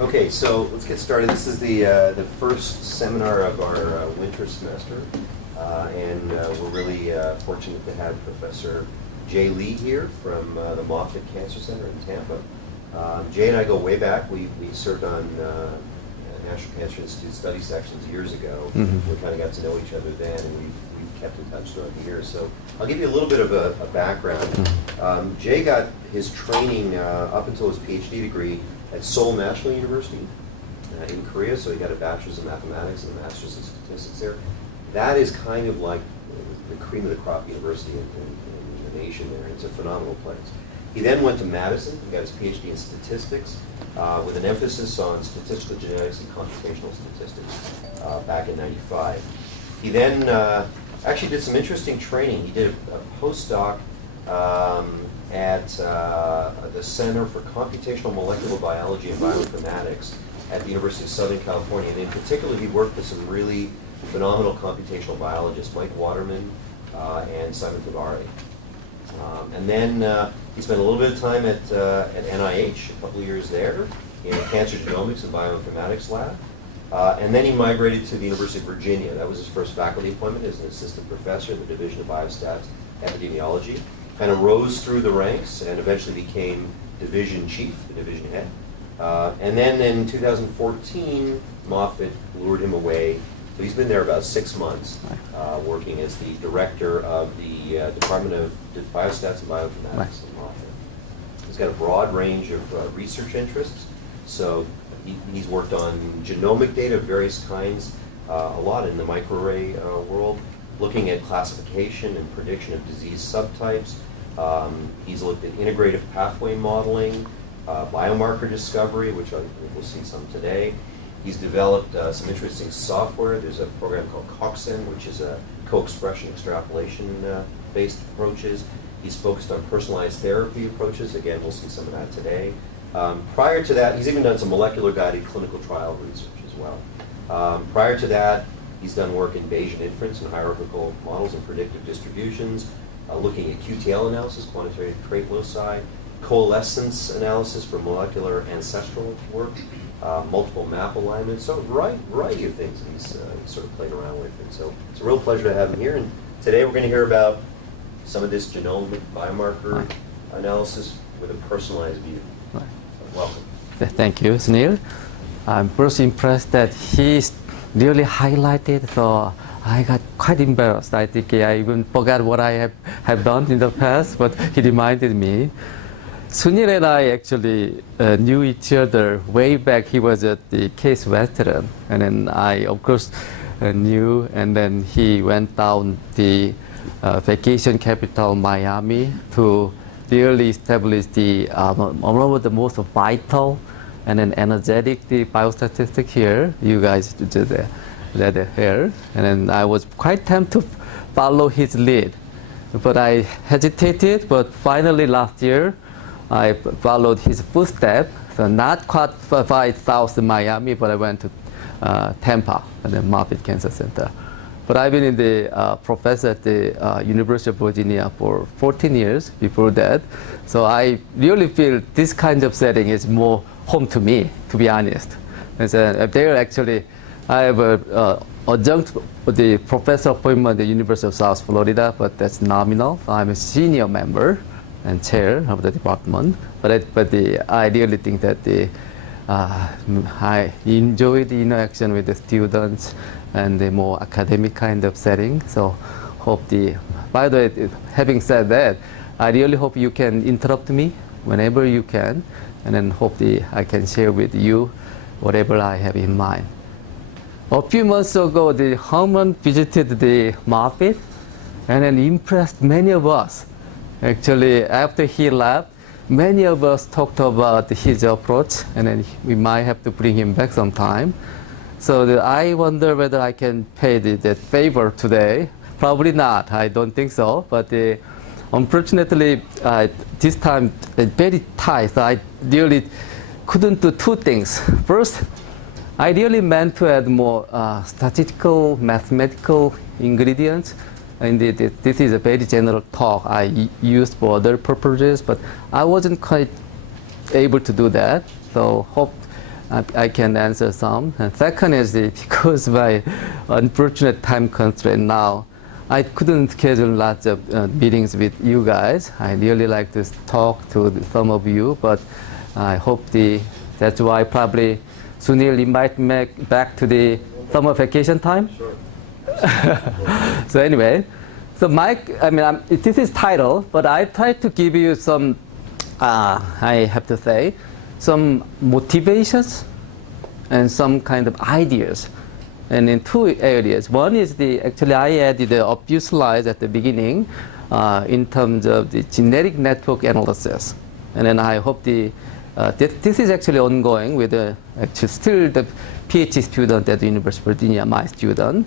Okay, so let's get started. This is the first seminar of our winter semester, and we're really fortunate to have Professor Jay Lee here from the Moffitt Cancer Center in Tampa. Jay and I go way back. We served on National Cancer Institute study sections years ago. Mm-hmm. We kind of got to know each other then, and we've kept in touch throughout the years. So I'll give you a little bit of a background. Mm-hmm. Jay got his training up until his PhD degree at Seoul National University in Korea, so he got a bachelor's in mathematics and a master's in statistics there. That is kind of like the cream of the crop university in the nation there. It's a phenomenal place. He then went to Madison. He got his PhD in statistics with an emphasis on statistical genetics and computational statistics back in '95. He then actually did some interesting training. He did a postdoc at the Center for Computational Molecular Biology and Bioinformatics at the University of Southern California. And in particular, he worked with some really phenomenal computational biologists, Mike Waterman and Simon Tavari. And then he spent a little bit of time at NIH, a couple of years there, in cancer genomics and bioinformatics lab. And then he migrated to the University of Virginia. That was his first faculty appointment as an assistant professor in the Division of Biostats Epidemiology. Kind of rose through the ranks and eventually became division chief, the division head. And then in 2014, Moffitt lured him away. So he's been there about 6 months, working as the director of the Department of Biostats and Bioinformatics at Moffitt. He's got a broad range of research interests. So he's worked on genomic data of various kinds, a lot in the microarray world, looking at classification and prediction of disease subtypes. He's looked at integrative pathway modeling, biomarker discovery, which we'll see some today. He's developed some interesting software. There's a program called COXEN, which is a co-expression extrapolation-based approaches. He's focused on personalized therapy approaches. Again, we'll see some of that today. Prior to that, he's even done some molecular-guided clinical trial research as well. Prior to that, he's done work in Bayesian inference and hierarchical models and predictive distributions, looking at QTL analysis, quantitative trait loci, coalescence analysis for molecular ancestral work, multiple map alignments, so a variety of things he's sort of played around with. And so it's a real pleasure to have him here. And today we're going to hear about some of this genomic biomarker analysis with a personalized view. So welcome. Thank you, Sunil. I'm first impressed that he's really highlighted, so I got quite embarrassed. I think I even forgot what I have done in the past, but he reminded me. Sunil and I actually knew each other way back. He was at the Case Western, and then I, of course, knew, and then he went down the vacation capital, Miami, to really establish the one of the most vital and then energetic the biostatistics here. You guys did that here, and then I was quite tempted to follow his lead, but I hesitated. But finally, last year, I followed his footsteps. So not quite south of Miami, but I went to Tampa and then Moffitt Cancer Center. But I've been in the professor at the University of Virginia for 14 years before that. So I really feel this kind of setting is more home to me, to be honest. And so there actually, I have a adjunct the professor appointment at the University of South Florida, but that's nominal. I'm a senior member and chair of the department. But I really think that I enjoy the interaction with the students and the more academic kind of setting. So hope by the way, having said that, I really hope you can interrupt me whenever you can, and then hope I can share with you whatever I have in mind. A few months ago, the Herman visited the Moffitt and then impressed many of us. Actually, after he left, many of us talked about his approach, and then we might have to bring him back sometime. So I wonder whether I can pay that favor today. Probably not. I don't think so. But unfortunately, this time very tight. So I really couldn't do two things. First, I really meant to add more statistical, mathematical ingredients. And this is a very general talk I used for other purposes, but I wasn't quite able to do that. So hope I can answer some. And second is because by unfortunate time constraint now, I couldn't schedule lots of meetings with you guys. I really like to talk to some of you, but I hope that's why probably Sunil invite me back to the summer vacation time. Sure. So anyway, so this is title, but I try to give you some, I have to say, some motivations and some kind of ideas. And in two areas. One is actually I added a few slides at the beginning in terms of the genetic network analysis. And then I hope this is actually ongoing with actually still the PhD student at the University of Virginia, my student.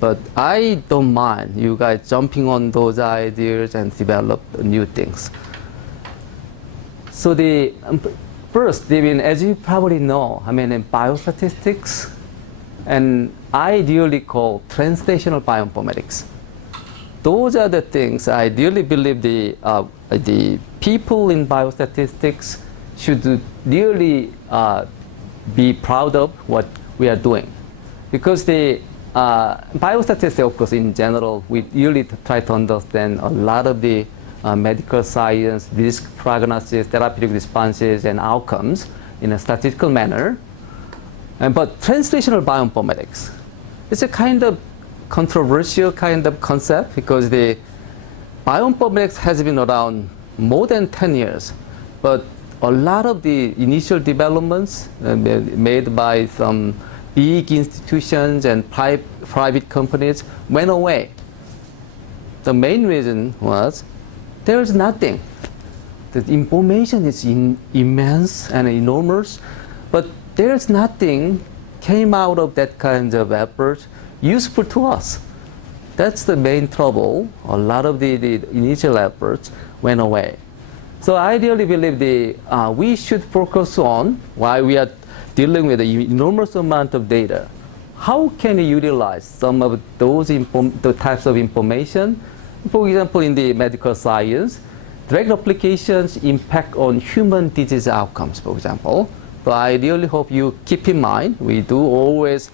But I don't mind you guys jumping on those ideas and develop new things. So first, as you probably know, in biostatistics, and I really call translational bioinformatics. Those are the things I really believe the people in biostatistics should really be proud of what we are doing. Because the biostatistics, of course, in general, we really try to understand a lot of the medical science, risk prognosis, therapeutic responses, and outcomes in a statistical manner. But translational bioinformatics, it's a kind of controversial kind of concept because the bioinformatics has been around more than 10 years, but a lot of the initial developments made by some big institutions and private companies went away. The main reason was there is nothing. The information is immense and enormous, but there's nothing came out of that kind of effort useful to us. That's the main trouble. A lot of the initial efforts went away. So I really believe we should focus on, while we are dealing with an enormous amount of data, how can we utilize some of those the types of information? For example, in the medical science, direct applications impact on human disease outcomes, for example. So I really hope you keep in mind, we do always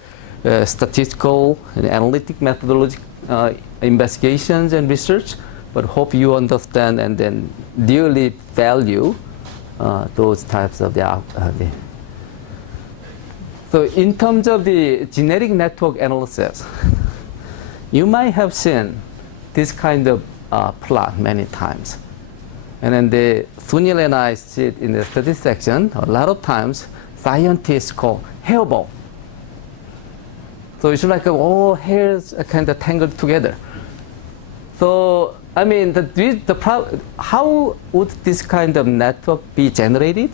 statistical and analytic methodology investigations and research, but hope you understand and then really value those types of So in terms of the genetic network analysis, you might have seen this kind of plot many times. And then Sunil and I sit in the statistics section. A lot of times, scientists call hairball. So it's like all hairs are kind of tangled together. So how would this kind of network be generated?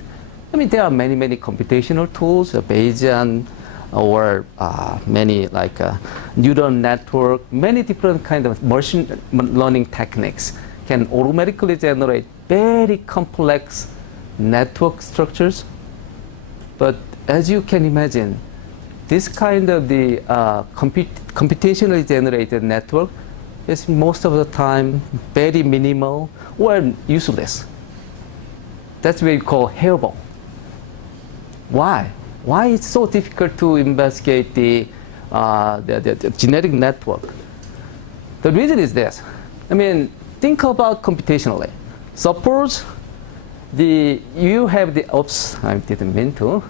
There are many computational tools, Bayesian, or many like neural network, many different kind of machine learning techniques can automatically generate very complex network structures. But as you can imagine, this kind of the computationally generated network is most of the time very minimal or useless. That's what we call hairball. Why? Why it's so difficult to investigate the genetic network? The reason is this. Think about computationally. Suppose you have I didn't mean to.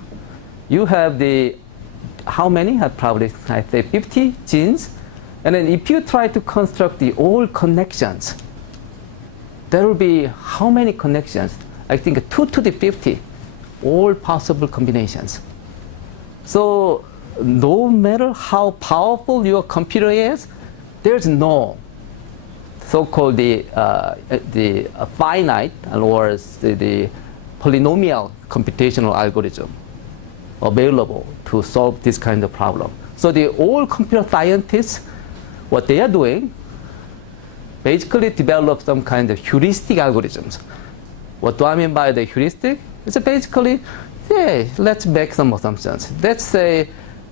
You have how many? I say 50 genes. And then if you try to construct all connections, there will be how many connections? I think 2 to the 50, all possible combinations. So no matter how powerful your computer is, there's no so-called the finite or the polynomial computational algorithm available to solve this kind of problem. So all computer scientists, what they are doing, basically develop some kind of heuristic algorithms. What do I mean by the heuristic? It's basically, let's make some assumptions. Let's say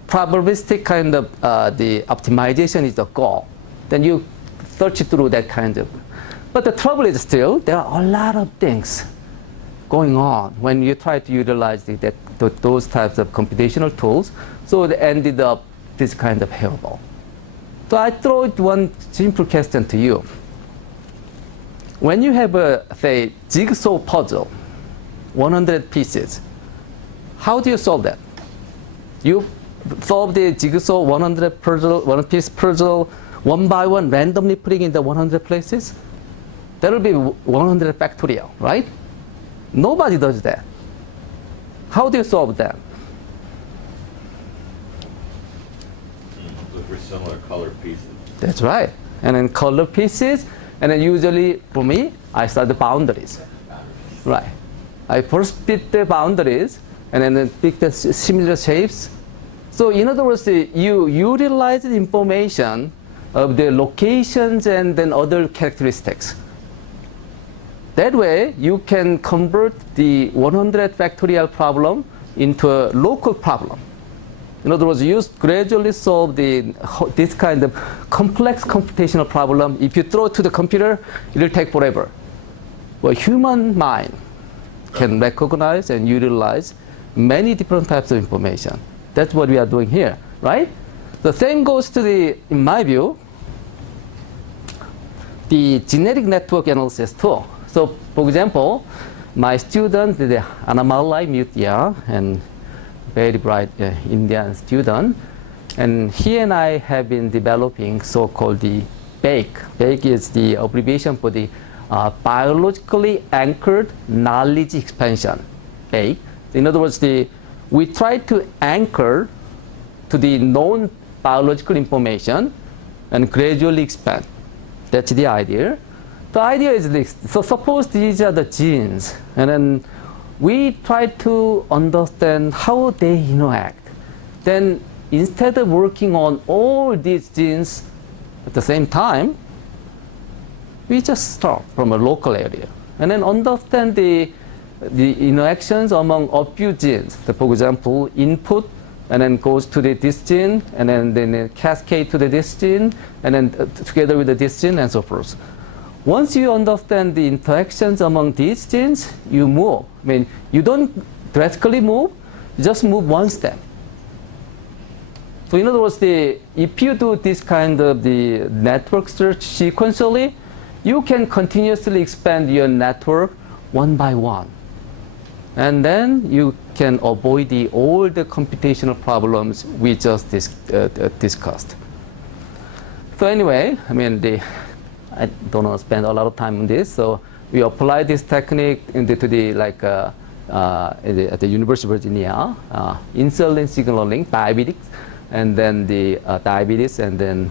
probabilistic kind of the optimization is the goal. Then you search through that kind of. But the trouble is still, there are a lot of things going on when you try to utilize those types of computational tools. So it ended up this kind of hairball. So I throw it one simple question to you. When you have a, say, jigsaw puzzle, 100 pieces, how do you solve that? You solve the jigsaw 100 puzzle, one piece puzzle, one by one, randomly putting in the 100 places? That will be 100 factorial, right? Nobody does that. How do you solve that? Look for similar color pieces. That's right. And then color pieces, and then usually, for me, I start the boundaries. Right. I first pick the boundaries, and then pick the similar shapes. So in other words, you utilize the information of the locations and then other characteristics. That way, you can convert the 100 factorial problem into a local problem. In other words, you gradually solve this kind of complex computational problem. If you throw it to the computer, it will take forever. Well, human mind can recognize and utilize many different types of information. That's what we are doing here, right? The same goes to in my view, the genetic network analysis too. So, for example, my student, the Anamalai Mutia, and very bright Indian student, and he and I have been developing so-called the BAKE. BAKE is the abbreviation for the biologically anchored knowledge expansion. BAKE. In other words, we try to anchor to the known biological information and gradually expand. That's the idea. The idea is this. So suppose these are the genes, and then we try to understand how they interact. Then instead of working on all these genes at the same time, we just start from a local area and then understand the interactions among a few genes. So for example, input and then goes to this gene, and then cascade to this gene, and then together with this gene, and so forth. Once you understand the interactions among these genes, you move. I mean, you don't drastically move, you just move one step. So in other words, if you do this kind of the network search sequentially, you can continuously expand your network one by one. And then you can avoid all the computational problems we just discussed. So anyway, I mean, I don't want to spend a lot of time on this. So we apply this technique at the University of Virginia, insulin signaling, diabetes, and then the diabetes, and then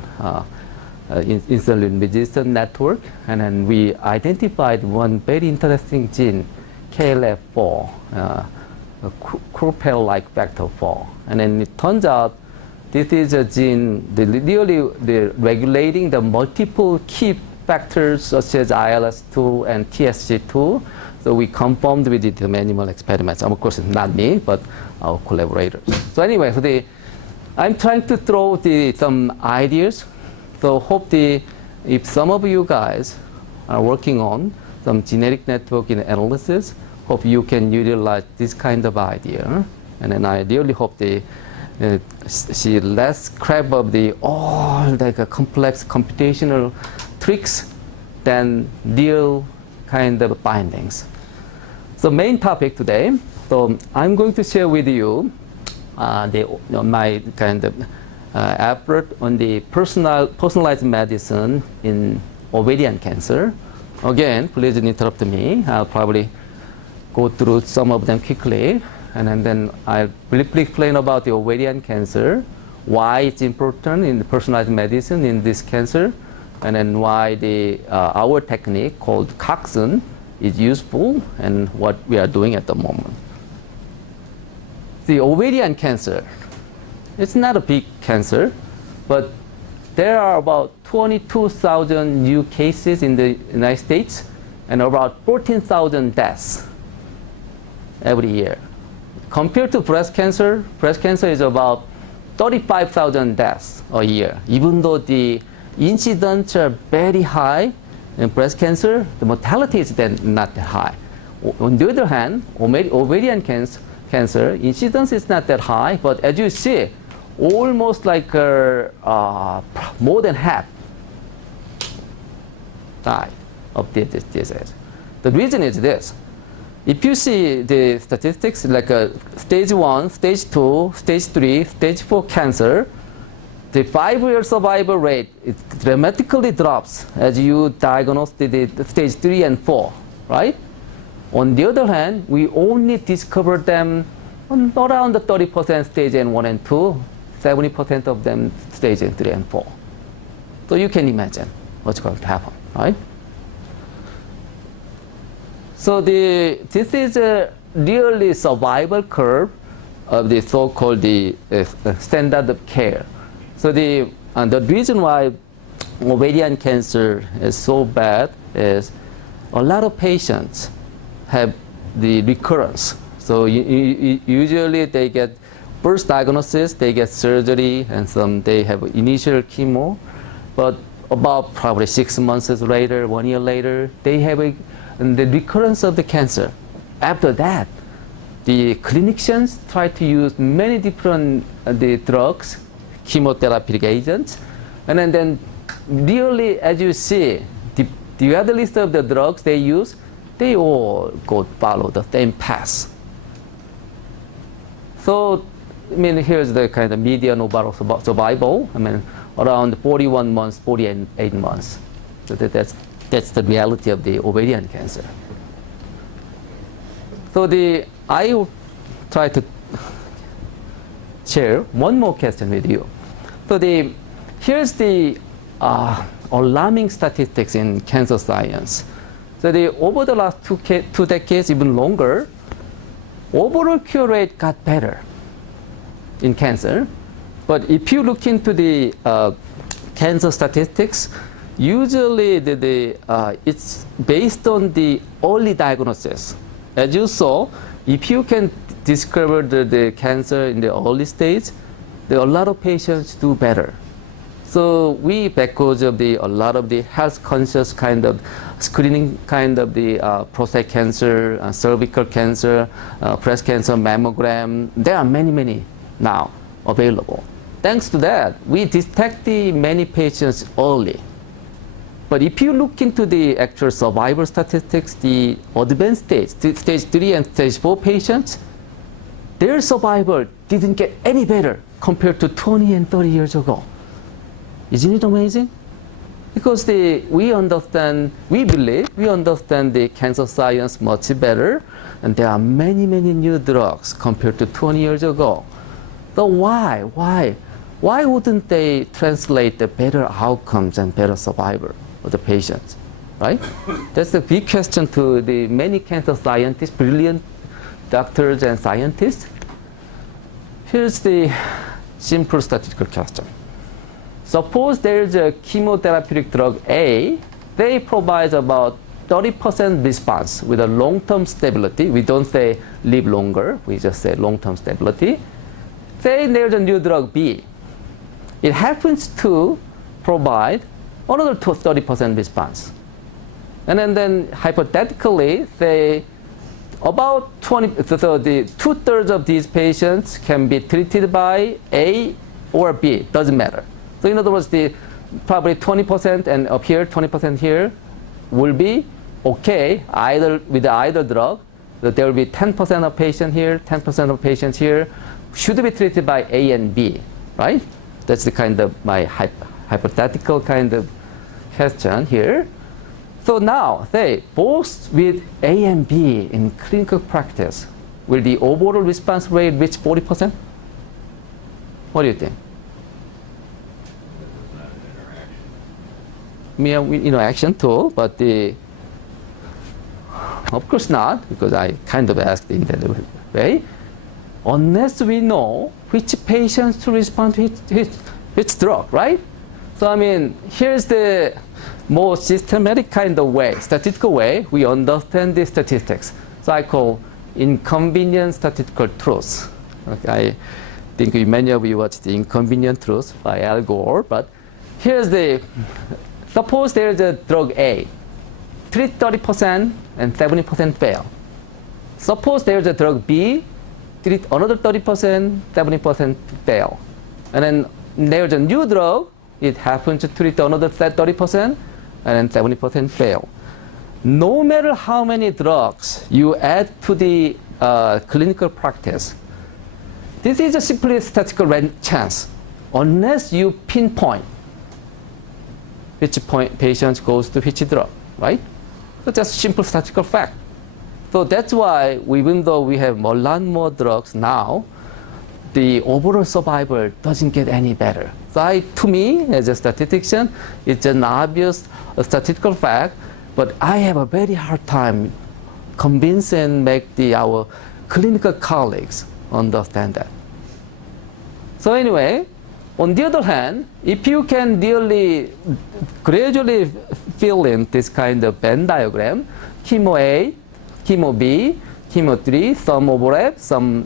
insulin resistant network. And then we identified one very interesting gene, KLF4, Krupel-like factor 4. And then it turns out this is a gene really regulating the multiple key factors such as ILS2 and TSG2. So we confirmed with the animal experiments. Of course, not me, but our collaborators. So anyway, I'm trying to throw some ideas. So hope if some of you guys are working on some genetic network analysis, hope you can utilize this kind of idea. And then I really hope see less crap of all complex computational tricks than real kind of findings. So main topic today. So I'm going to share with you my kind of effort on the personalized medicine in ovarian cancer. Again, please don't interrupt me. I'll probably go through some of them quickly, and then I'll briefly explain about the ovarian cancer, why it's important in the personalized medicine in this cancer, and then why our technique called Coxon is useful and what we are doing at the moment. The ovarian cancer, it's not a big cancer, but there are about 22,000 new cases in the United States and about 14,000 deaths every year. Compared to breast cancer is about 35,000 deaths a year. Even though the incidence are very high in breast cancer, the mortality is then not that high. On the other hand, ovarian cancer incidence is not that high, but as you see, almost like more than half die of this disease. The reason is this. If you see the statistics like stage 1, stage 2, stage 3, stage 4 cancer, the 5-year survival rate it dramatically drops as you diagnose the stage 3 and 4, right? On the other hand, we only discover them on around the 30% stage 1 and 2, 70% of them stage 3 and 4. So you can imagine what's going to happen, right? So this is a really survival curve of the so-called standard of care. So the reason why ovarian cancer is so bad is a lot of patients have the recurrence. So usually they get first diagnosis, they get surgery, and some they have initial chemo, but about probably 6 months later, 1 year later, they have the recurrence of the cancer. After that, the clinicians try to use many different the drugs, chemotherapeutic agents, and then really, as you see, the other list of the drugs they use, they all follow the same path. So, I mean, here's the kind of median overall survival. I mean, around 41 months, 48 months. So that's the reality of the ovarian cancer. So I will try to share one more question with you. So here's the alarming statistics in cancer science. So over the last two decades, even longer, overall cure rate got better in cancer. But if you look into the cancer statistics, usually it's based on the early diagnosis. As you saw, if you can discover the cancer in the early stage, a lot of patients do better. So because of a lot of the health conscious kind of screening kind of the prostate cancer, cervical cancer, breast cancer, mammogram, there are many now available. Thanks to that, we detect the many patients early. But if you look into the actual survival statistics, the advanced stage 3 and stage 4 patients, their survival didn't get any better compared to 20 and 30 years ago. Isn't it amazing? Because we understand the cancer science much better, and there are many new drugs compared to 20 years ago. So why wouldn't they translate the better outcomes and better survival of the patients, right? That's the big question to the many cancer scientists, brilliant doctors and scientists. Here's the simple statistical question. Suppose there's a chemotherapeutic drug A, they provide about 30% response with a long-term stability. We don't say live longer, we just say long-term stability. Say there's a new drug B. It happens to provide another 30% response. And then hypothetically, say about 20, so the 2/3 of these patients can be treated by A or B, doesn't matter. So in other words, probably 20% and up here, 20% here will be okay with either drug. So there will be 10% of patients here, 10% of patients here should be treated by A and B, right? That's the kind of my hypothetical kind of question here. So now, say, both with A and B in clinical practice, will the overall response rate reach 40%? What do you think? Interaction too, but of course not, because I kind of asked in that way. Unless we know which patients to respond to which drug, right? So I mean, here's the more systematic kind of way, statistical way, we understand the statistics. So I call inconvenient statistical truth. Okay, I think many of you watched the Inconvenient Truth by Al Gore, but here's suppose there's a drug A, treat 30% and 70% fail. Suppose there's a drug B, treat another 30%, 70% fail. And then there's a new drug, it happens to treat another 30%, and then 70% fail. No matter how many drugs you add to the clinical practice, this is a simply statistical chance, unless you pinpoint which patient goes to which drug, right? So that's simple statistical fact. So that's why, even though we have a lot more drugs now, the overall survival doesn't get any better. So to me, as a statistician, it's an obvious statistical fact, but I have a very hard time convince and make our clinical colleagues understand that. So anyway, on the other hand, if you can really gradually fill in this kind of Venn diagram, chemo A, chemo B, chemo 3, some overlap, some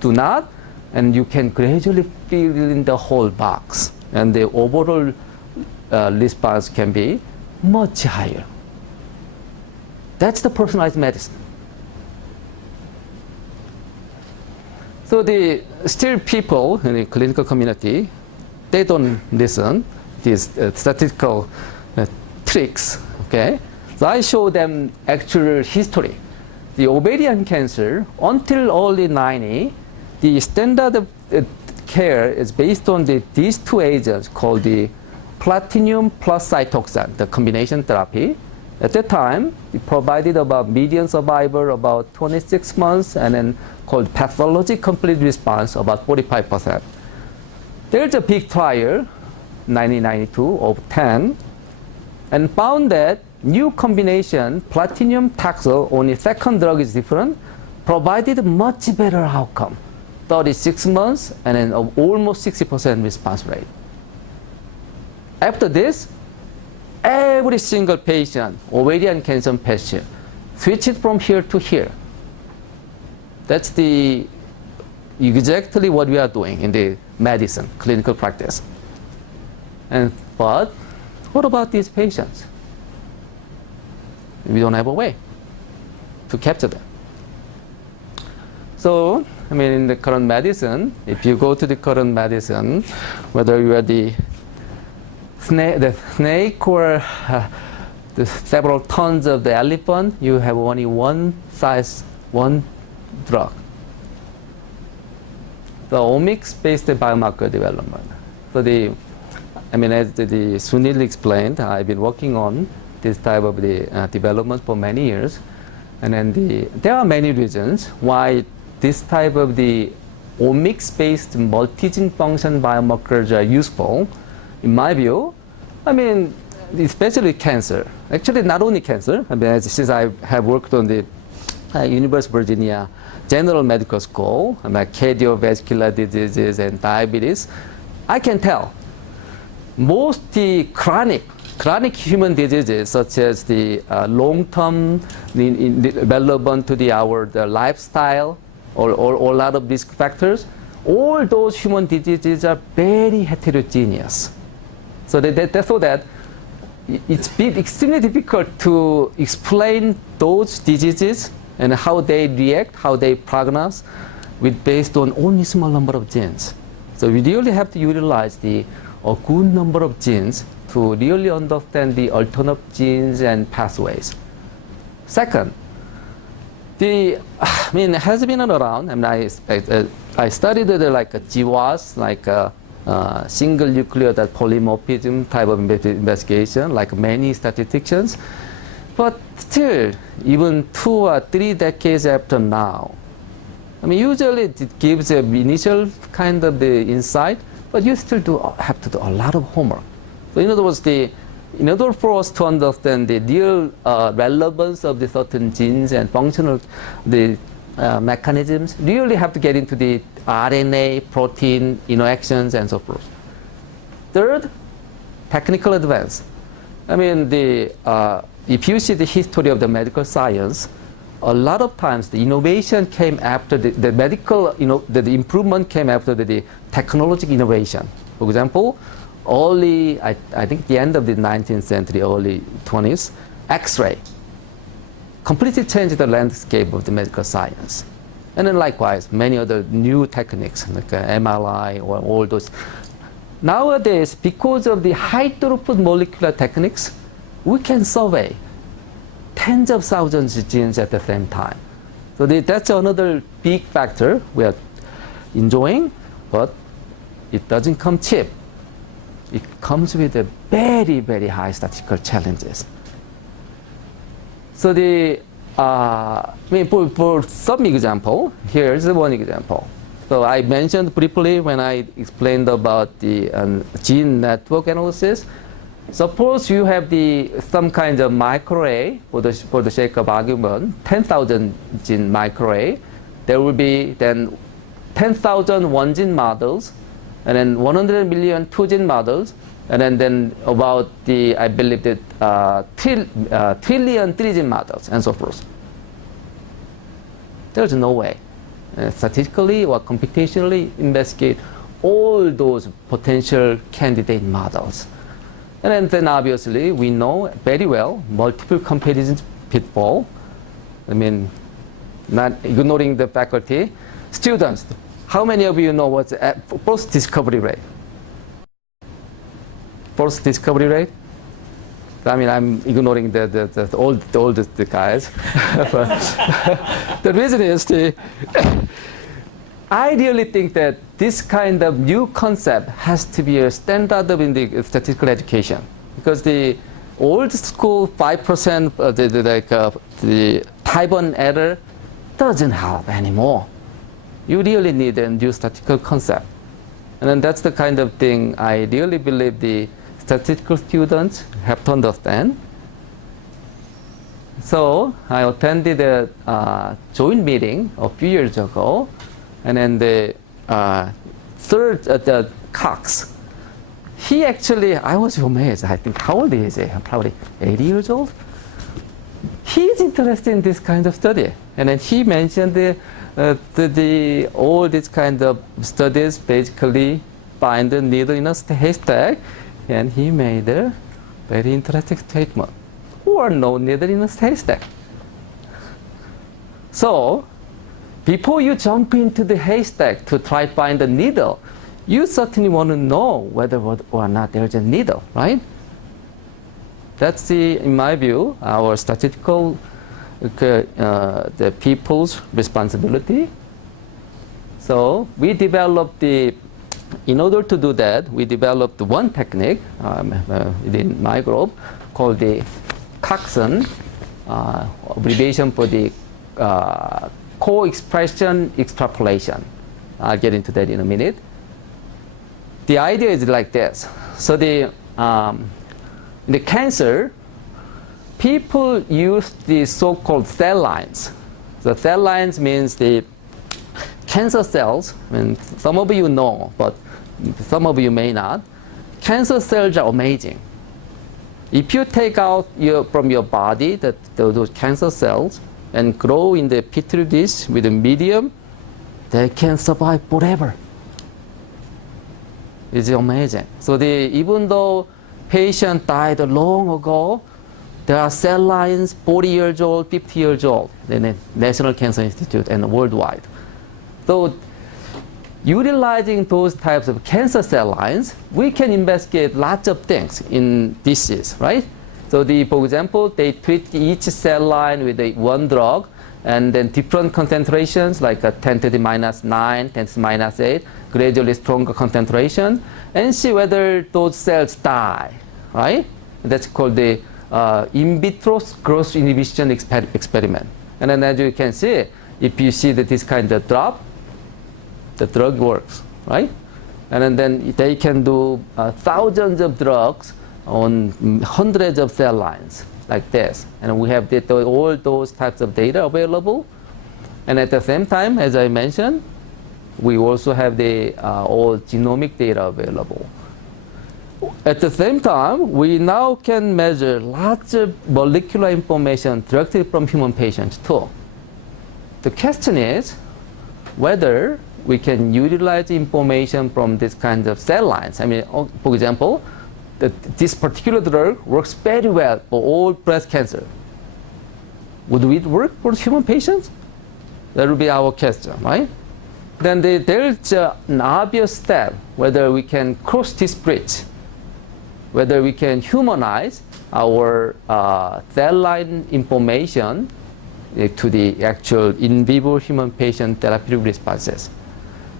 do not, and you can gradually fill in the whole box, and the overall response can be much higher. That's the personalized medicine. So still people in the clinical community, they don't listen these statistical tricks, okay? So I show them actual history. The ovarian cancer, until early 90, the standard of care is based on these two agents called the platinum plus cytoxan, the combination therapy. At that time, it provided about median survival about 26 months, and then called pathologic complete response about 45%. There's a big trial, 1992 of 10, and found that new combination, platinum taxol, only second drug is different, provided much better outcome, 36 months, and then almost 60% response rate. After this, every single patient, ovarian cancer patient, switched from here to here. That's exactly what we are doing in the medicine, clinical practice. But what about these patients? We don't have a way to capture them. So, I mean, in the current medicine, if you go to the current medicine, whether you are the snake or the several tons of the elephant, you have only one drug. The omics-based biomarker development. So as the Sunil explained, I've been working on this type of the development for many years, and then there are many reasons why this type of the omics-based multi-gene function biomarkers are useful. In my view, especially cancer. Actually, not only cancer. Since I have worked on the University of Virginia General Medical School, cardiovascular diseases and diabetes, I can tell most the chronic human diseases, such as the long-term relevant to the lifestyle or a lot of risk factors, all those human diseases are very heterogeneous. So that it's been extremely difficult to explain those diseases and how they react, how they prognose, based on only small number of genes. So we really have to utilize a good number of genes to really understand the alternate genes and pathways. Second, it has been around. I studied like a GWAS, like a single nucleotide polymorphism type of investigation, like many statisticians. But still, even 2 or 3 decades after now, usually it gives an initial kind of the insight, but you still have to do a lot of homework. So in other words, in order for us to understand the real relevance of the certain genes and functional mechanisms, you really have to get into the RNA, protein, interactions, and so forth. Third, technical advance. If you see the history of the medical science, a lot of times the innovation came after the improvement came after the technological innovation. For example, I think the end of the 19th century, early 20s, X-ray. completely changed the landscape of the medical science. And then likewise, many other new techniques like MRI or all those. Nowadays, because of the high throughput molecular techniques, we can survey tens of thousands of genes at the same time. So that's another big factor we are enjoying, but it doesn't come cheap. It comes with a very, very high statistical challenges. So for some example, here's one example. So I mentioned briefly when I explained about the gene network analysis. Suppose you have some kind of microarray, for the sake of argument, 10,000 gene microarray. There will be then 10,000 one-gene models, and then 100 million two-gene models, and then about I believe that trillion three-gene models, and so forth. There's no way statistically or computationally investigate all those potential candidate models. And then obviously we know very well multiple comparisons pitfall. I mean, not ignoring the faculty. Students, how many of you know what's the first discovery rate? First discovery rate? I mean, I'm ignoring all the guys. But the reason is I really think that this kind of new concept has to be a standard in the statistical education, because the old school 5% the type 1 error doesn't help anymore. You really need a new statistical concept, and then that's the kind of thing I really believe the statistical students have to understand. So I attended a joint meeting a few years ago, and then the Cox, he actually, I was amazed. I think, how old is he? Probably 80 years old. He's interested in this kind of study, and then he mentioned all these kind of studies basically find the needle in a haystack. And he made a very interesting statement. Or no needle in a haystack. So, before you jump into the haystack to try to find the needle, you certainly want to know whether or not there's a needle, right? That's in my view, our statistical, the people's responsibility. So, we developed in order to do that, we developed one technique within my group called the Coxon, abbreviation for the co-expression extrapolation. I'll get into that in a minute. The idea is like this. So in the cancer, people use the so-called cell lines. The cell lines means the cancer cells, and some of you know, but some of you may not. Cancer cells are amazing. If you take out from your body those cancer cells and grow in the petri dish with a medium, they can survive forever. It's amazing. So even though patient died long ago, there are cell lines 40 years old, 50 years old in the National Cancer Institute and worldwide. So utilizing those types of cancer cell lines, we can investigate lots of things in disease, right? So for example, they treat each cell line with one drug, and then different concentrations, like 10 to the minus 9, 10 to the minus 8, gradually stronger concentration, and see whether those cells die, right? That's called the in vitro growth inhibition experiment. And then as you can see, if you see that this kind of drop, the drug works, right? And then they can do thousands of drugs on hundreds of cell lines like this. And we have all those types of data available. And at the same time, as I mentioned, we also have the all genomic data available. At the same time, we now can measure lots of molecular information directly from human patients too. The question is whether we can utilize information from this kind of cell lines. I mean, for example, this particular drug works very well for all breast cancer. would it work for human patients? That would be our question, right? Then there's an obvious step whether we can cross this bridge, whether we can humanize our cell line information to the actual in vivo human patient therapeutic responses.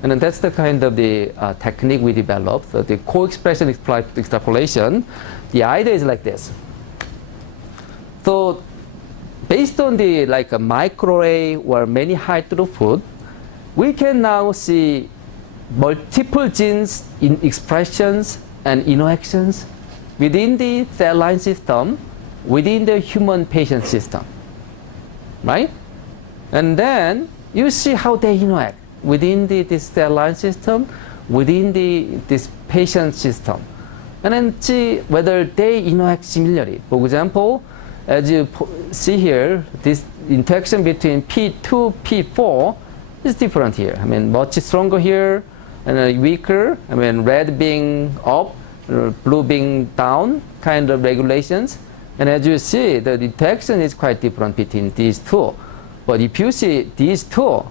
And then that's the kind of the technique we developed. So the co-expression extrapolation, the idea is like this. So based on the like a microarray or many high throughput, we can now see multiple genes in expressions and interactions within the cell line system, within the human patient system, right? And then you see how they interact within this cell line system, within this patient system, and then see whether they interact similarly. For example, as you see here, this interaction between P2, P4 is different here. I mean, much stronger here and weaker. I mean, red being up, blue being down kind of regulations. And as you see, the interaction is quite different between these two. But if you see these two,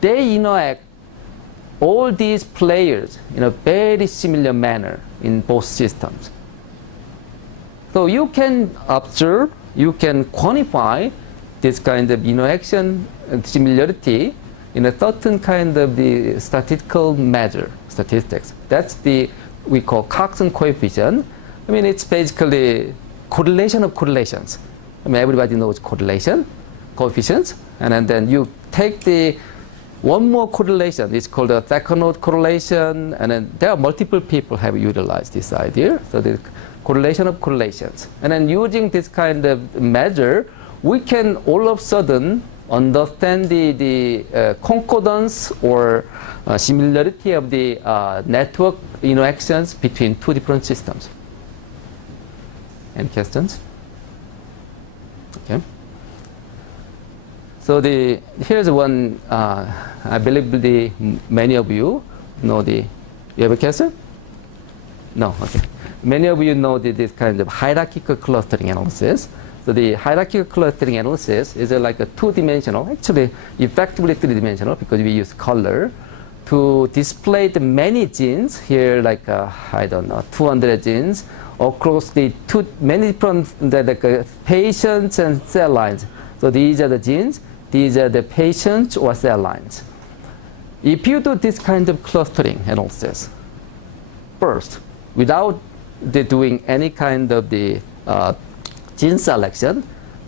they interact all these players in a very similar manner in both systems. So you can observe, you can quantify this kind of interaction and similarity in a certain kind of the statistical measure, statistics. That's the, we call Coxon coefficient. I mean, it's basically correlation of correlations. I mean, everybody knows correlation, coefficients, and then you take the one more correlation. It's called the second order correlation, and then there are multiple people have utilized this idea. So the correlation of correlations. And then using this kind of measure, we can all of a sudden understand the concordance or similarity of the network interactions between two different systems. Any questions? Okay. So here's one, I believe many of you know you have a question? No, okay. Many of you know this kind of hierarchical clustering analysis. So the hierarchical clustering analysis is like a two-dimensional, actually effectively three-dimensional because we use color to display the many genes here, like I don't know, 200 genes across the many different patients and cell lines. So these are the genes, these are the patients or cell lines. If you do this kind of clustering analysis first, without doing any kind of the gene selection,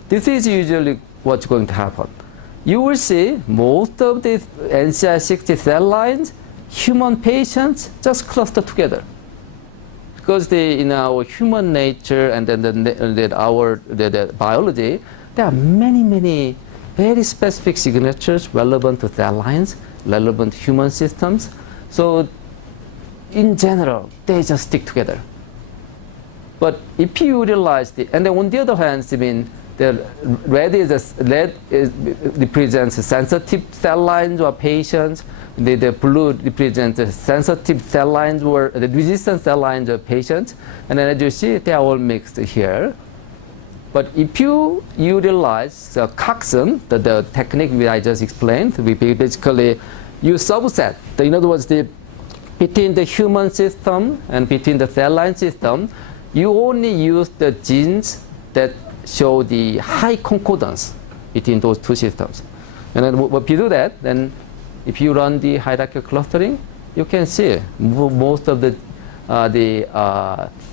this is usually what's going to happen. You will see most of the NCI60 cell lines, human patients just cluster together. Because in our human nature and then the biology, there are many very specific signatures relevant to cell lines, relevant human systems. So in general, they just stick together. But if you realize and then on the other hand, I mean, the red represents sensitive cell lines or patients. The blue represents the sensitive cell lines or the resistant cell lines of patients. And then as you see, they are all mixed here. But if you utilize the Coxon, the technique that I just explained, we basically use subset. In other words, between the human system and between the cell line system, you only use the genes that show the high concordance between those two systems. And then if you do that, then if you run the hierarchical clustering, you can see most of the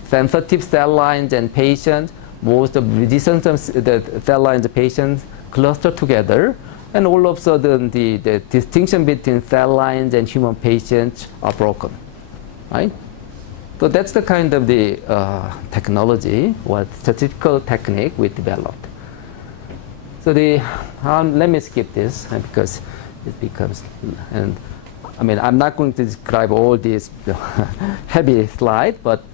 sensitive cell lines and patients, most of the resistant the cell lines and patients cluster together, and all of a sudden the distinction between cell lines and human patients are broken, right? So that's the kind of the technology or statistical technique we developed. So let me skip this because it becomes, and I mean, I'm not going to describe all these heavy slides, but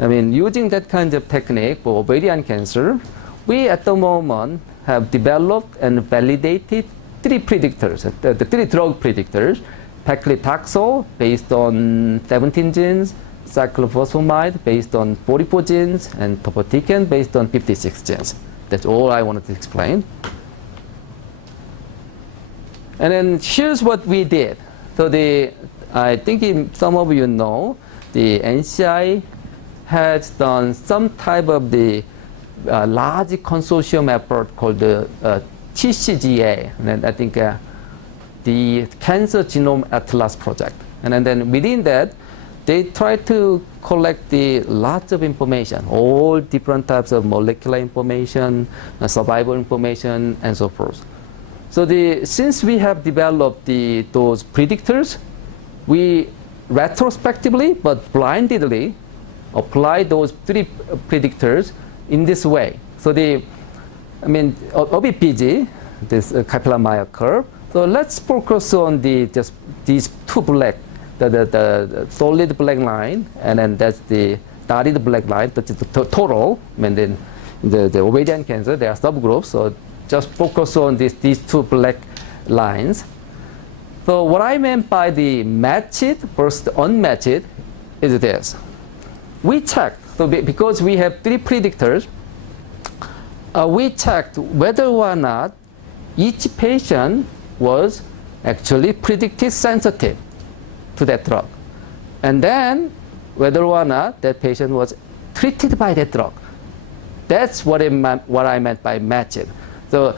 I mean, using that kind of technique for ovarian cancer, we at the moment have developed and validated three predictors, the three drug predictors, paclitaxel based on 17 genes, cyclophosphamide based on 44 genes, and topotecan based on 56 genes. That's all I wanted to explain. And then here's what we did. So I think some of you know, the NCI has done some type of the large consortium effort called the TCGA, and I think the Cancer Genome Atlas Project. And then within that, they try to collect the lots of information, all different types of molecular information, survival information, and so forth. So since we have developed those predictors, we retrospectively but blindedly apply those 3 predictors in this way. So a bit busy, this Kaplan-Meier curve. So let's focus on just these 2 black, the solid black line, and then that's the dotted black line, that's the total. And then the ovarian cancer, there are subgroups, so just focus on these 2 black lines. So what I meant by the matched versus unmatched is this. We checked, so because we have 3 predictors, we checked whether or not each patient was actually predicted sensitive to that drug. And then whether or not that patient was treated by that drug. That's what I meant by matched. So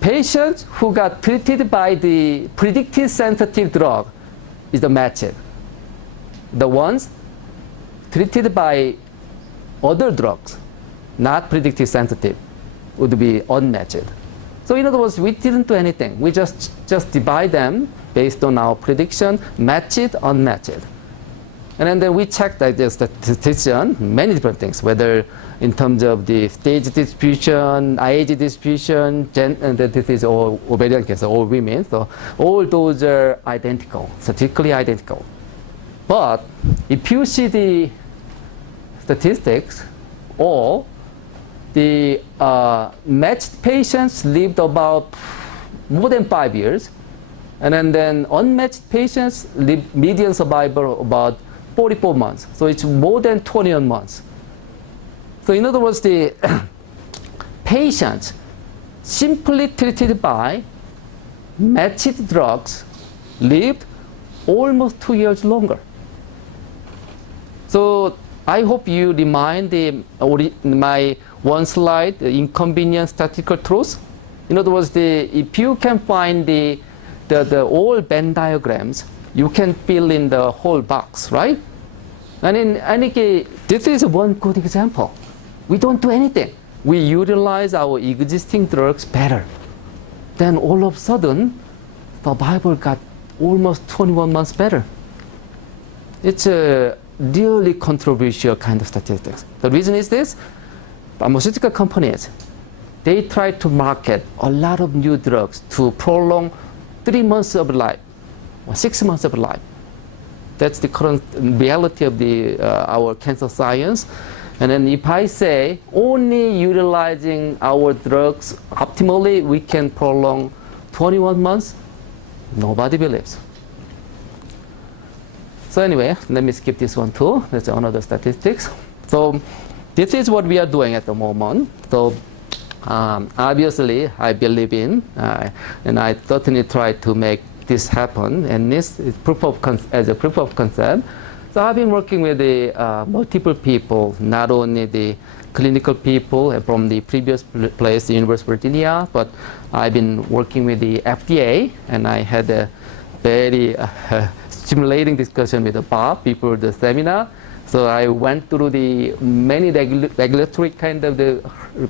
patients who got treated by the predicted sensitive drug is the matched. The ones treated by other drugs, not predicted sensitive, would be unmatched. So in other words, we didn't do anything. We just divide them based on our prediction, matched, unmatched. And then we checked the statistician, many different things, whether in terms of the stage distribution, age distribution, and this is all ovarian cancer, all women. So all those are identical, statistically identical. But if you see the statistics, all the matched patients lived about more than 5 years, and then unmatched patients live median survival about 44 months. So it's more than 21 months. So in other words, the patients simply treated by matched drugs lived almost 2 years longer. So I hope you remind my one slide, the inconvenient statistical truth. In other words, if you can find the all Venn diagrams, you can fill in the whole box, right? And in any case, this is one good example. We don't do anything. We utilize our existing drugs better. Then all of a sudden, survival got almost 21 months better. It's a really controversial kind of statistics. The reason is this: pharmaceutical companies, they try to market a lot of new drugs to prolong 3 months of life or 6 months of life. That's the current reality of our cancer science. And then if I say only utilizing our drugs optimally, we can prolong 21 months, nobody believes. So anyway, let me skip this one too. That's another statistics. So this is what we are doing at the moment. So obviously, I believe in, and I certainly try to make this happen. And this is as a proof of concept. So I've been working with multiple people, not only the clinical people from the previous place, the University of Virginia, but I've been working with the FDA, and I had a very stimulating discussion with Bob before the seminar. So I went through the many regulatory kind of the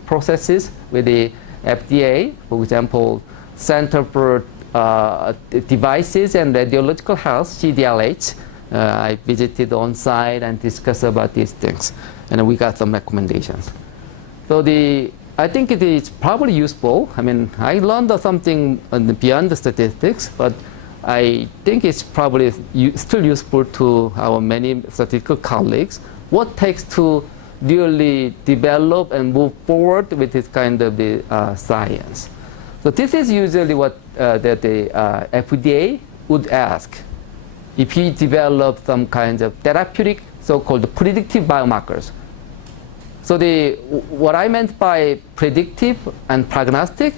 processes with the FDA. For example, Center for Devices and Radiological Health, CDRH. I visited on site and discussed about these things, and we got some recommendations. So I think it is probably useful. I mean, I learned something beyond the statistics, but I think it's probably still useful to our many statistical colleagues. What takes to really develop and move forward with this kind of the science. So this is usually what the FDA would ask if you develop some kinds of therapeutic, so-called predictive biomarkers. So what I meant by predictive and prognostic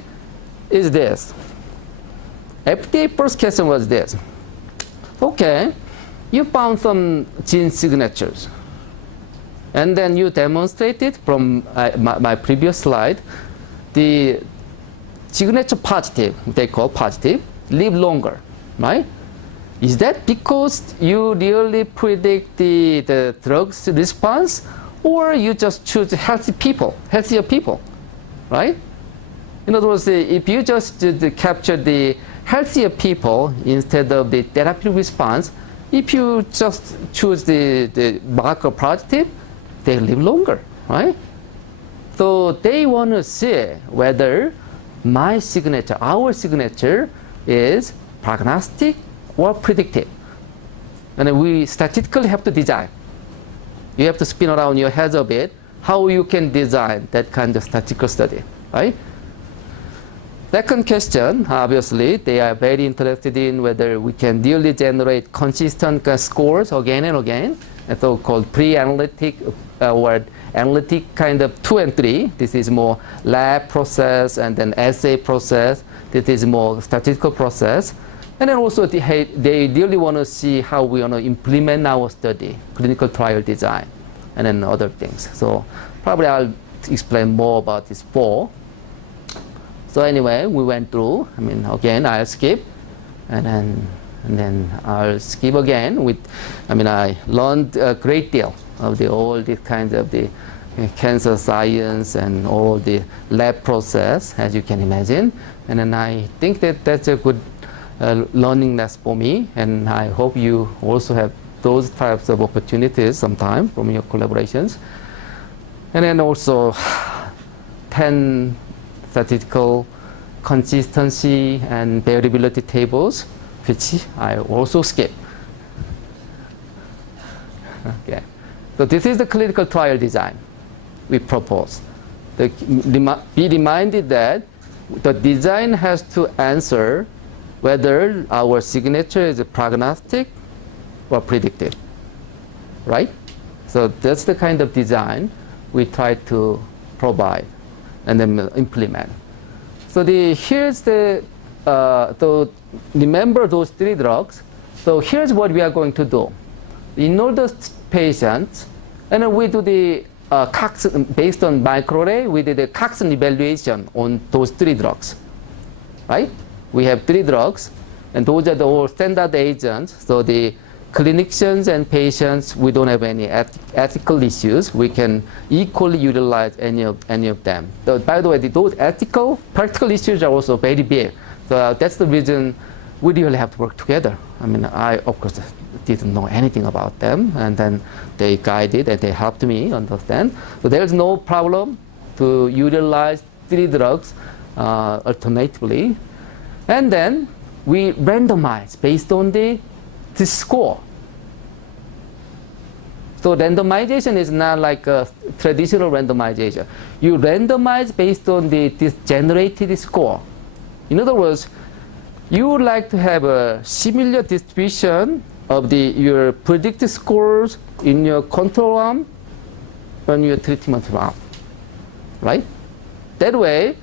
is this. FDA first question was this. Okay, you found some gene signatures. And then you demonstrated from my previous slide, the signature positive, they call positive, live longer, right? Is that because you really predict the drug's response, or you just choose healthier people, right? In other words, if you just capture the healthier people instead of the therapeutic response, if you just choose the marker positive, they live longer, right? So they want to see whether my signature, our signature, is prognostic or predictive. And we statistically have to design. You have to spin around your heads a bit how you can design that kind of statistical study, right? Second question, obviously, they are very interested in whether we can really generate consistent scores again and again, and so-called pre-analytic or analytic kind of 2 and 3. This is more lab process, and then assay process. This is more statistical process. And then also they really want to see how we want to implement our study, clinical trial design, and then other things. So probably I'll explain more about these 4. So anyway, we went through. I mean, again, I'll skip, and then I'll skip again. I learned a great deal of all these kinds of the cancer science and all the lab process, as you can imagine. And then I think that that's a good learning lesson for me, and I hope you also have those types of opportunities sometime from your collaborations. And then also 10 statistical consistency and variability tables, which I also skip. Okay. So this is the clinical trial design we propose. Be reminded that the design has to answer whether our signature is prognostic or predictive, right? So that's the kind of design we try to provide and then implement. So here's remember those 3 drugs. So here's what we are going to do. In all those patients, and then we do the Cox, based on microarray, we did a Coxon evaluation on those 3 drugs, right? We have 3 drugs, and those are the all standard agents. So the clinicians and patients, we don't have any ethical issues. We can equally utilize any of them. So, by the way, those practical issues are also very big. So that's the reason we really have to work together. I mean, I, of course, didn't know anything about them, and then they guided and they helped me understand. So there's no problem to utilize 3 drugs alternatively. And then we randomize based on the score. So randomization is not like a traditional randomization. You randomize based on this generated score. In other words, you would like to have a similar distribution of your predicted scores in your control arm and your treatment arm, right? That way,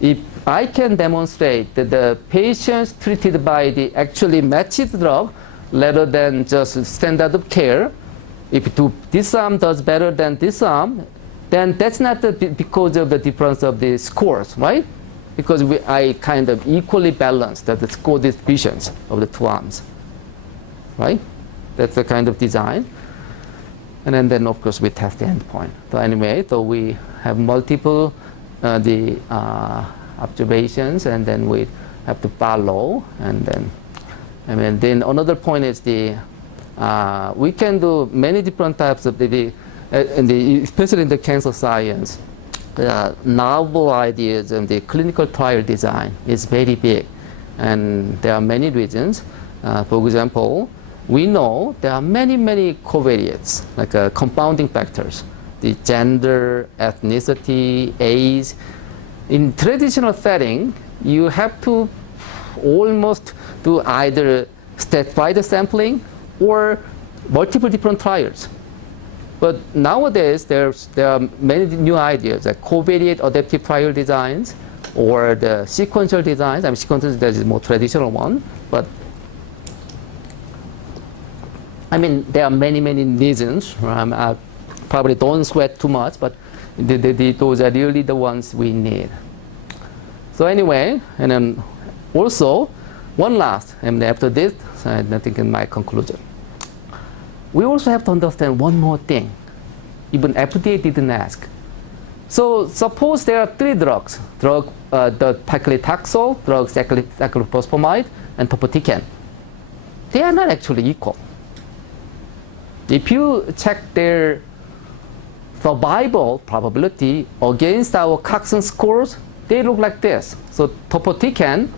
if I can demonstrate that the patients treated by the actually matched drug rather than just standard of care, if this arm does better than this arm, then that's not because of the difference of the scores, right? Because I kind of equally balanced the score distributions of the 2 arms, right? That's the kind of design. And then of course, we test the endpoint. So anyway, so we have multiple observations, and then we have to follow. And then another point is we can do many different types of especially in the cancer science. Novel ideas and the clinical trial design is very big, and there are many reasons. For example, we know there are many covariates, like compounding factors, the gender, ethnicity, age. In traditional setting, you have to almost do either stepwise sampling or multiple different trials. But nowadays, there are many new ideas, like covariate adaptive trial designs, or the sequential designs. I mean, sequential design is more traditional one, but I mean, there are many reasons. I probably don't sweat too much, but those are really the ones we need. So anyway, and then also, one last, and after this, I think in my conclusion. We also have to understand one more thing. Even FDA didn't ask. So suppose there are 3 drugs, the paclitaxel, drug cyclophosphamide, and topotecan. They are not actually equal. If you check their survival probability against our Coxon scores, they look like this. So topotecan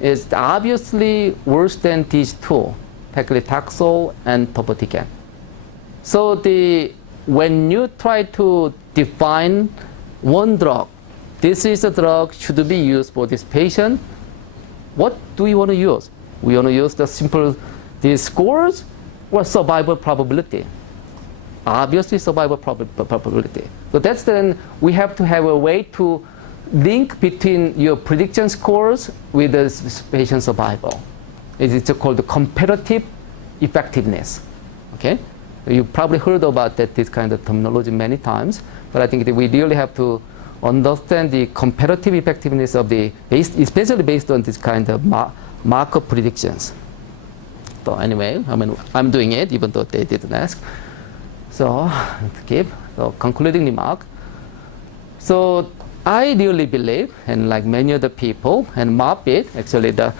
is obviously worse than these 2, paclitaxel and topotecan. So when you try to define one drug, this is a drug should be used for this patient, what do we want to use? We want to use these scores or survival probability? Obviously survival probability. So that's then we have to have a way to link between your prediction scores with the patient survival. It's called comparative effectiveness. Okay? You probably heard about this kind of terminology many times, but I think that we really have to understand the comparative effectiveness of especially based on this kind of marker predictions. So anyway, I mean, I'm doing it even though they didn't ask. So concluding remark. So I really believe, and like many other people, and Moffitt, actually the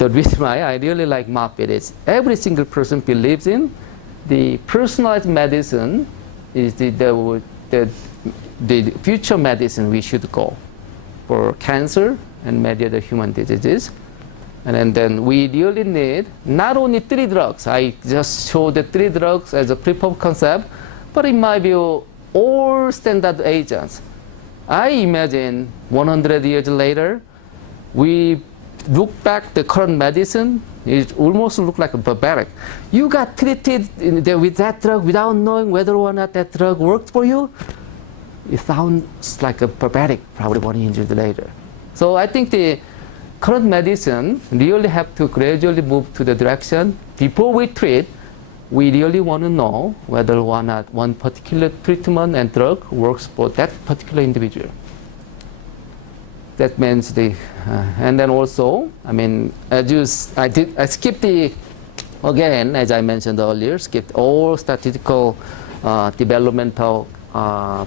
reason why I really like Moffitt is every single person believes in the personalized medicine is the future medicine we should go for cancer and many other human diseases. And then we really need not only 3 drugs. I just showed the 3 drugs as a proof of concept, but in my view, all standard agents. I imagine 100 years later, we look back the current medicine, it almost look like a barbaric. You got treated with that drug without knowing whether or not that drug worked for you. It sounds like a barbaric, probably 100 years later. So I think the current medicine really have to gradually move to the direction. Before we treat, we really want to know whether or not one particular treatment and drug works for that particular individual. That means and then also, I mean, I skipped again, as I mentioned earlier, skipped all statistical developmental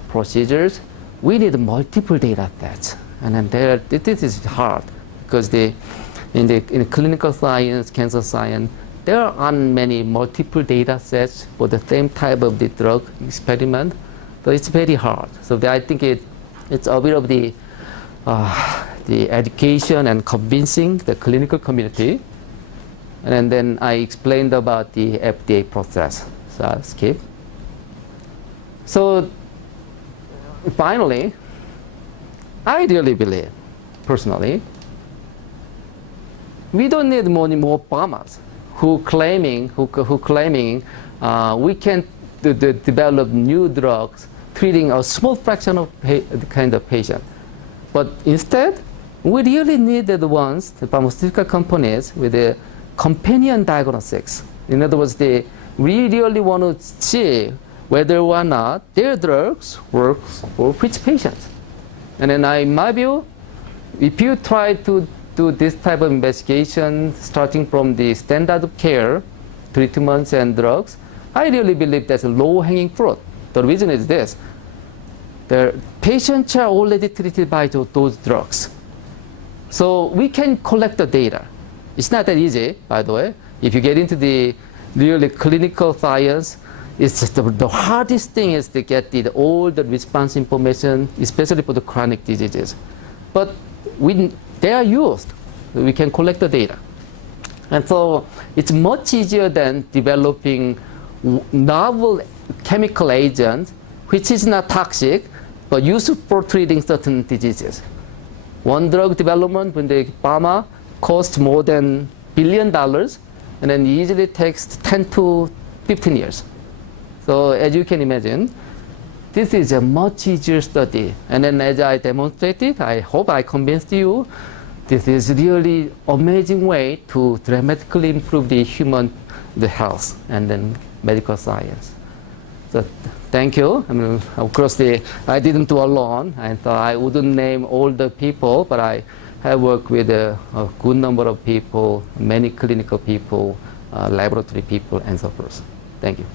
procedures. We need multiple data sets, and then this is hard because in clinical science, cancer science, there are many multiple data sets for the same type of the drug experiment, so it's very hard. So I think it's a bit of the education and convincing the clinical community. And then I explained about the FDA process. So I'll skip. So finally, I really believe, personally, we don't need more pharmas who claiming we can develop new drugs treating a small fraction of the kind of patient. But instead, we really need the ones, the pharmaceutical companies with the companion diagnostics. In other words, we really want to see whether or not their drugs work for which patients. And then in my view, if you try to do this type of investigation, starting from the standard of care, treatments and drugs, I really believe that's a low-hanging fruit. The reason is this. The patients are already treated by those drugs. So we can collect the data. It's not that easy, by the way. If you get into the really clinical science, it's just the hardest thing is to get all the response information, especially for the chronic diseases. But they are used. We can collect the data. And so it's much easier than developing novel chemical agents, which is not toxic, but used for treating certain diseases. One drug development when the pharma costs more than $1 billion, and then usually takes 10 to 15 years. So as you can imagine, this is a much easier study. And then as I demonstrated, I hope I convinced you, this is really amazing way to dramatically improve the human the health and then medical science. So thank you. I mean, of course, I didn't do alone. I thought I wouldn't name all the people, but I have worked with a good number of people, many clinical people, laboratory people, and so forth. Thank you.